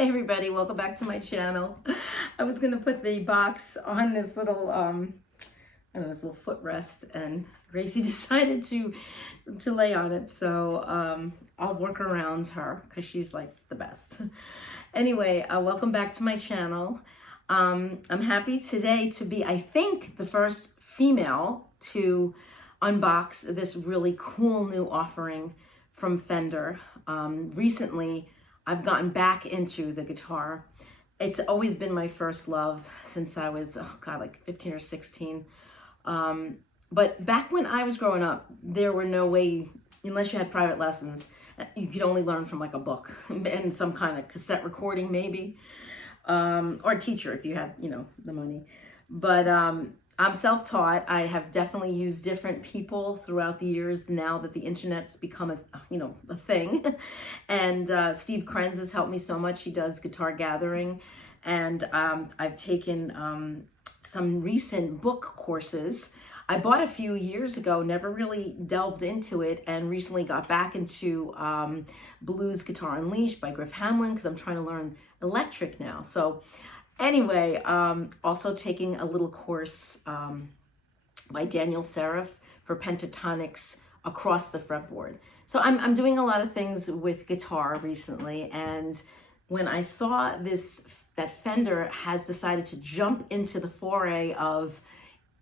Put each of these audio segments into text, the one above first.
Hey everybody, welcome back to my channel. I was gonna put the box on this little, I don't know, this little footrest, and Gracie decided to lay on it. So I'll work around her because she's like the best. Anyway, welcome back to my channel. I'm happy today to be, I think, the first female to unbox this really cool new offering from Fender. Recently, I've gotten back into the guitar. It's always been my first love since I was, oh God, like 15 or 16. But back when I was growing up, there were no way, unless you had private lessons, you could only learn from like a book and some kind of cassette recording maybe, or a teacher if you had, you know, the money. But I'm self-taught. I have definitely used different people throughout the years now that the internet's become a thing. And Steve Krenz has helped me so much. He does Guitar Gathering. And I've taken some recent book courses. I bought a few years ago, never really delved into it, and recently got back into Blues Guitar Unleashed by Griff Hamlin because I'm trying to learn electric now. So anyway, also taking a little course by Daniel Seraph for pentatonics across the fretboard. So I'm doing a lot of things with guitar recently, and when I saw that Fender has decided to jump into the foray of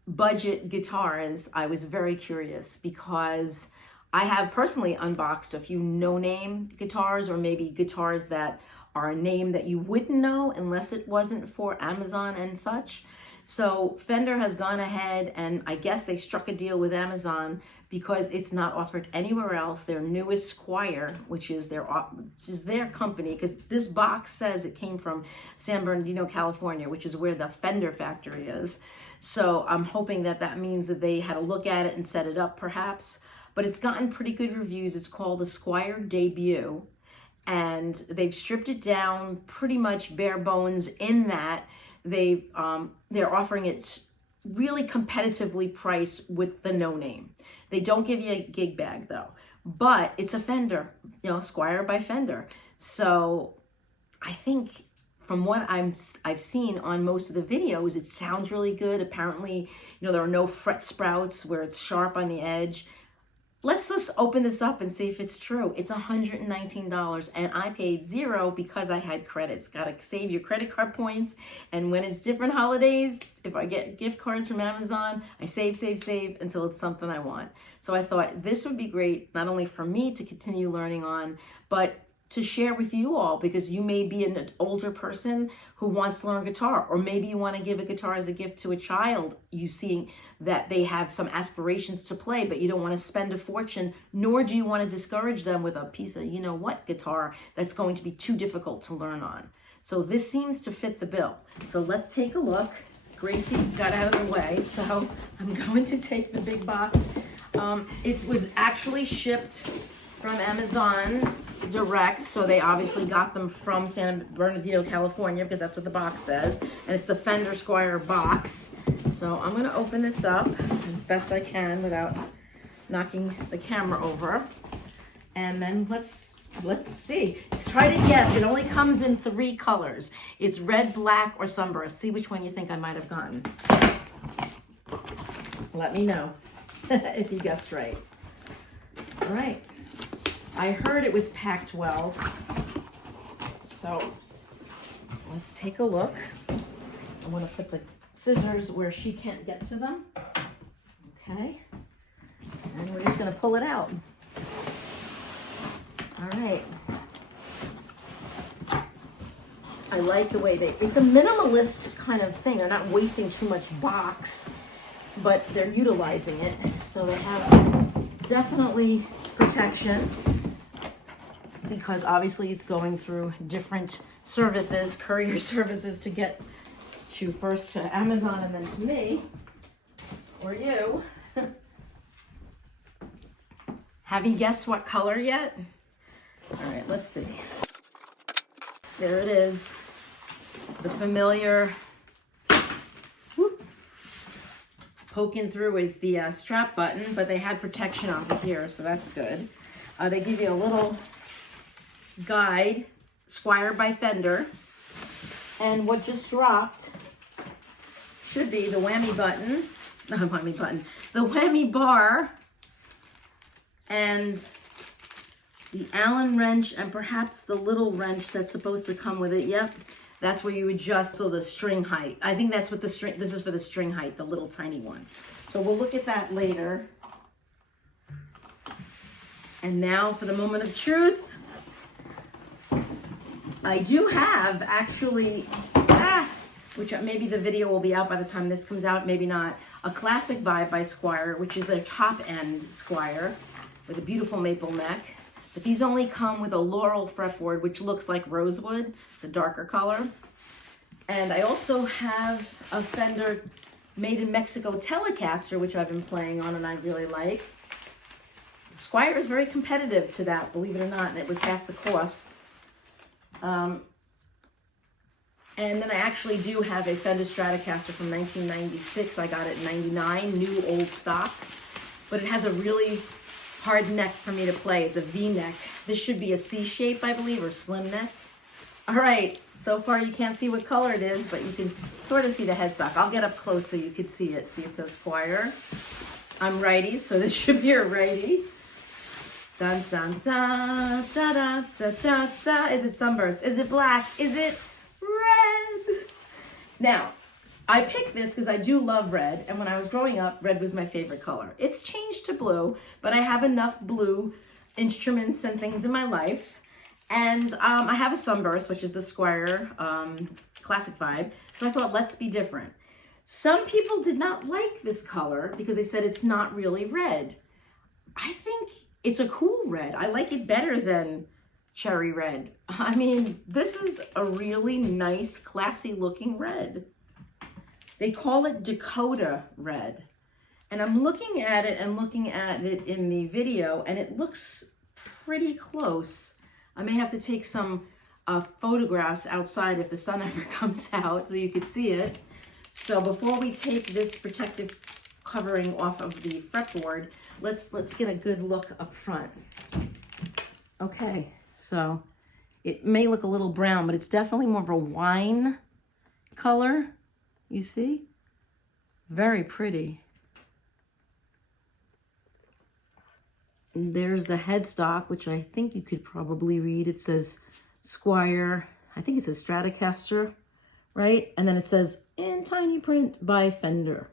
budget guitars, I was very curious because I have personally unboxed a few no-name guitars, or maybe guitars that are a name that you wouldn't know unless it wasn't for Amazon and such. So Fender has gone ahead, and I guess they struck a deal with Amazon because it's not offered anywhere else. Their newest Squire, which is their company, because this box says it came from San Bernardino, California, which is where the Fender factory is. So I'm hoping that that means that they had a look at it and set it up perhaps. But it's gotten pretty good reviews. It's called the Squire Debut. And they've stripped it down pretty much bare bones in that they're offering it really competitively priced with the no name. They don't give you a gig bag though, but it's a Fender, you know, Squire by Fender. So I think from what I've seen on most of the videos, it sounds really good. Apparently, you know, there are no fret sprouts where it's sharp on the edge. Let's just open this up and see if it's true. It's $119, and I paid $0 because I had credits. Gotta save your credit card points. And when it's different holidays, if I get gift cards from Amazon, I save until it's something I want. So I thought this would be great, not only for me to continue learning on, but to share with you all, because you may be an older person who wants to learn guitar, or maybe you want to give a guitar as a gift to a child. You see that they have some aspirations to play, but you don't want to spend a fortune, nor do you want to discourage them with a piece of you-know-what guitar that's going to be too difficult to learn on. So this seems to fit the bill. So let's take a look. Gracie got out of the way, so I'm going to take the big box. It was actually shipped from Amazon direct, so they obviously got them from San Bernardino, California, because that's what the box says, and it's the Fender Squire box. So I'm going to open this up as best I can without knocking the camera over, and then let's see. Let's try to guess. It only comes in 3 colors. It's red, black, or sunburst. See which one you think I might have gotten. Let me know if you guessed right. All right. I heard it was packed well, so let's take a look. I want to put the scissors where she can't get to them. Okay, and we're just going to pull it out. All right. I like the way it's a minimalist kind of thing. They're not wasting too much box, but they're utilizing it. So they have definitely protection, because obviously it's going through different services, courier services, to get to first to Amazon and then to me, or you. Have you guessed what color yet? All right, let's see. There it is, the familiar, whoop, poking through is the strap button, but they had protection over here, so that's good. They give you a little guide Squire by Fender. And what just dropped should be the whammy button, not whammy button, the whammy bar, and the Allen wrench, and perhaps the little wrench that's supposed to come with it. Yep, that's where you adjust so the string height. I think that's what the string, this is for the string height, the little tiny one. So we'll look at that later. And now for the moment of truth. I do have actually, which maybe the video will be out by the time this comes out, maybe not, a classic vibe by Squire, which is a top end Squire with a beautiful maple neck. But these only come with a laurel fretboard, which looks like rosewood. It's a darker color. And I also have a Fender made in Mexico Telecaster, which I've been playing on and I really like. Squire is very competitive to that, believe it or not, and it was half the cost. And then I actually do have a Fender Stratocaster from 1996. I got it in 99, new old stock. But it has a really hard neck for me to play. It's a V neck. This should be a C shape, I believe, or slim neck. All right, so far you can't see what color it is, but you can sort of see the headstock. I'll get up close so you can see it. See, it says Squire. I'm righty, so this should be a righty. Dun, dun, dun, da, da, da, da, da. Is it sunburst? Is it black? Is it red? Now, I picked this because I do love red, and when I was growing up, red was my favorite color. It's changed to blue, but I have enough blue instruments and things in my life. And I have a sunburst, which is the Squire Classic Vibe, so I thought, let's be different. Some people did not like this color because they said it's not really red. I think it's a cool red. I like it better than cherry red. I mean, this is a really nice, classy looking red. They call it Dakota red. And I'm looking at it and looking at it in the video, and it looks pretty close. I may have to take some photographs outside if the sun ever comes out so you can see it. So before we take this protective covering off of the fretboard, let's get a good look up front. Okay, so it may look a little brown, but it's definitely more of a wine color. You see? Very pretty. And there's the headstock, which I think you could probably read. It says Squire, I think it says Stratocaster, right? And then it says in tiny print by Fender.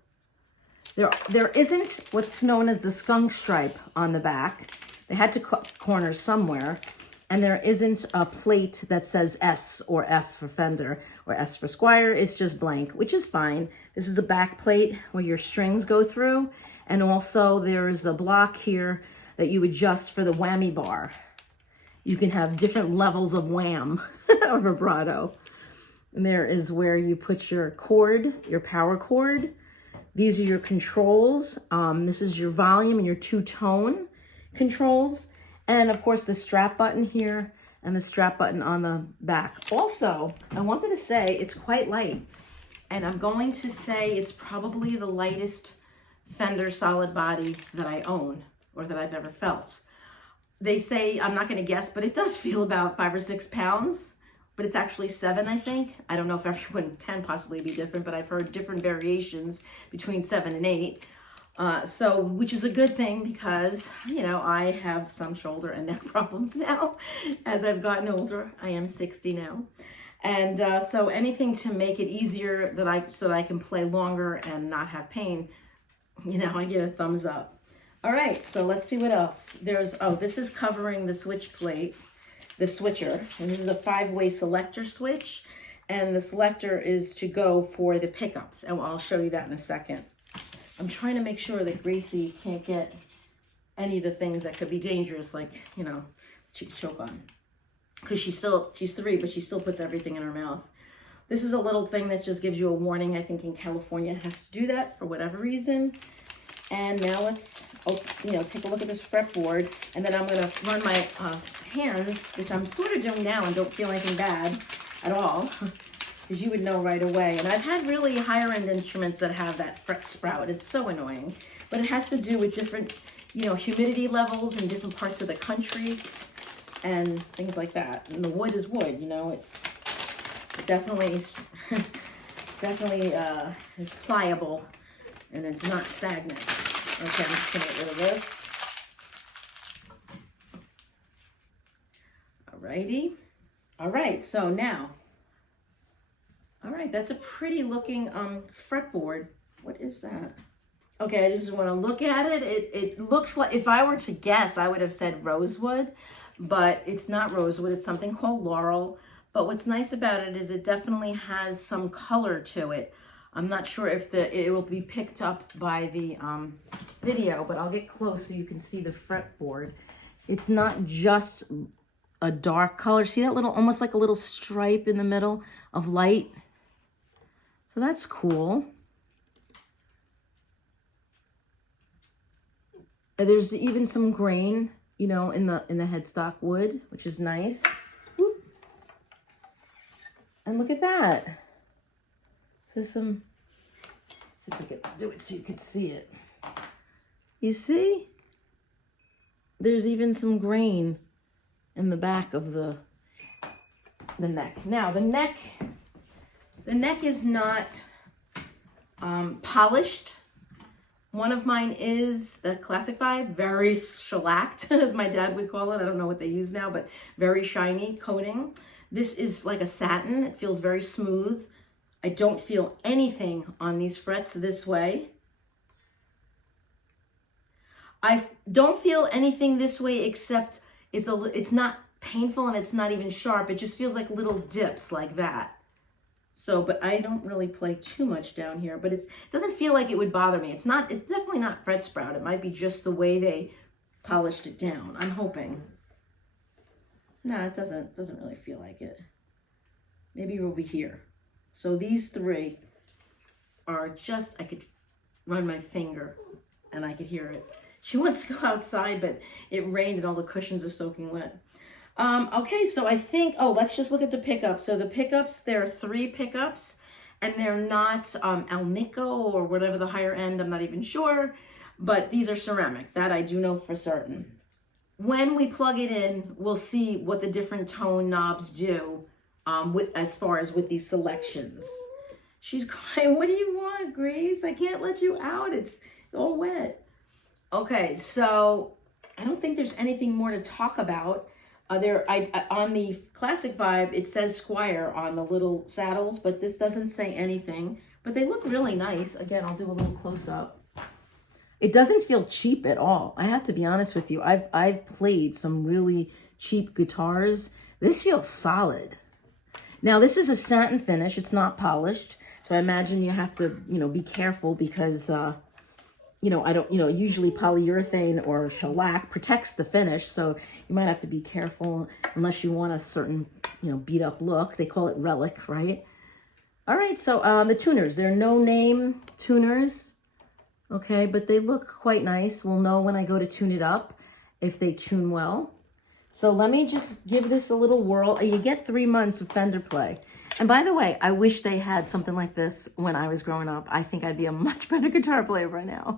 There isn't what's known as the skunk stripe on the back. They had to cut corners somewhere. And there isn't a plate that says S or F for Fender or S for Squire. It's just blank, which is fine. This is the back plate where your strings go through. And also there's a block here that you adjust for the whammy bar. You can have different levels of wham or vibrato. And there is where you put your cord, your power cord. These are your controls. This is your volume and your two-tone controls. And of course the strap button here and the strap button on the back. Also, I wanted to say it's quite light. And I'm going to say it's probably the lightest Fender solid body that I own or that I've ever felt. They say, I'm not going to guess, but it does feel about 5 or 6 pounds. But it's actually 7, I think. I don't know if everyone can possibly be different, but I've heard different variations between 7 and 8. Which is a good thing because, you know, I have some shoulder and neck problems now as I've gotten older. I am 60 now. And so anything to make it easier so that I can play longer and not have pain, you know, I give a thumbs up. All right, so let's see what else. This is covering the switch plate. The switcher, and this is a 5-way selector switch, and the selector is to go for the pickups, and I'll show you that in a second. I'm trying to make sure that Gracie can't get any of the things that could be dangerous, like, you know, she could choke on, because she's 3, but she still puts everything in her mouth. This is a little thing that just gives you a warning. I think in California it has to do that for whatever reason. And now let's, take a look at this fretboard, and then I'm going to run my hands, which I'm sort of doing now and don't feel anything bad at all, because you would know right away. And I've had really higher-end instruments that have that fret sprout. It's so annoying, but it has to do with different, humidity levels in different parts of the country. and things like that. And the wood is wood, you know, it definitely is, definitely is pliable, and it's not stagnant. Okay, I'm just gonna get rid of this. Alrighty. All right, so now, all right, that's a pretty looking fretboard. What is that? Okay, I just want to look at it. It looks like, if I were to guess, I would have said rosewood, but it's not rosewood. It's something called laurel. But what's nice about it is it definitely has some color to it. I'm not sure if it will be picked up by the video, but I'll get close so you can see the fretboard. It's not just a dark color. See that little, almost like a little stripe in the middle of light? So that's cool. And there's even some grain, you know, in the headstock wood, which is nice. Whoop. And look at that. So some, see if I can do it so you can see it. You see? There's even some grain in the back of the neck. Now the neck is not polished. One of mine is the Classic Vibe, very shellacked, as my dad would call it. I don't know what they use now, but very shiny coating. This is like a satin. It feels very smooth. I don't feel anything on these frets this way. I don't feel anything this way except it's not painful and it's not even sharp. It just feels like little dips like that. So, but I don't really play too much down here, but it doesn't feel like it would bother me. It's definitely not fret sprout. It might be just the way they polished it down. I'm hoping. No, it doesn't really feel like it. Maybe over here. So these three are just, I could run my finger and I could hear it. She wants to go outside, but it rained and all the cushions are soaking wet. Okay, so I think, oh, let's just look at the pickups. So the pickups, there are 3 pickups, and they're not Alnico or whatever the higher end, I'm not even sure, but these are ceramic. That I do know for certain. When we plug it in, we'll see what the different tone knobs do as far as with these selections. She's crying, what do you want, Grace? I can't let you out. It's all wet. Okay, so I don't think there's anything more to talk about. On the Classic Vibe, it says Squire on the little saddles, but this doesn't say anything. But they look really nice. Again, I'll do a little close-up. It doesn't feel cheap at all. I have to be honest with you. I've played some really cheap guitars. This feels solid. Now, this is a satin finish. It's not polished. So I imagine you have to, you know, be careful because... you know, usually polyurethane or shellac protects the finish, so you might have to be careful unless you want a certain, you know, beat up look. They call it relic, right? All right, so the tuners, they're no-name tuners, okay, but they look quite nice. We'll know when I go to tune it up if they tune well. So let me just give this a little whirl. You get 3 months of Fender play. And by the way, I wish they had something like this when I was growing up. I think I'd be a much better guitar player right now.